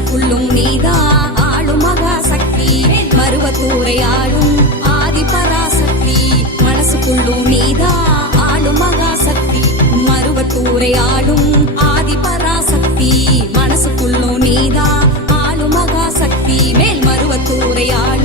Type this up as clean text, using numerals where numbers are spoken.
மனசுக்குள்ளும் நீதா ஆளும் மகா சக்தி மருவத்தூரை ஆளும் ஆதி பராசக்தி மனசுக்குள்ளும் நீதா ஆளும் மகா சக்தி மருவத்தூரை ஆளும் ஆதி பராசக்தி மனசுக்குள்ளும் நீதா ஆளும் மகா சக்தி மேல் மருவத்தூரை ஆளும்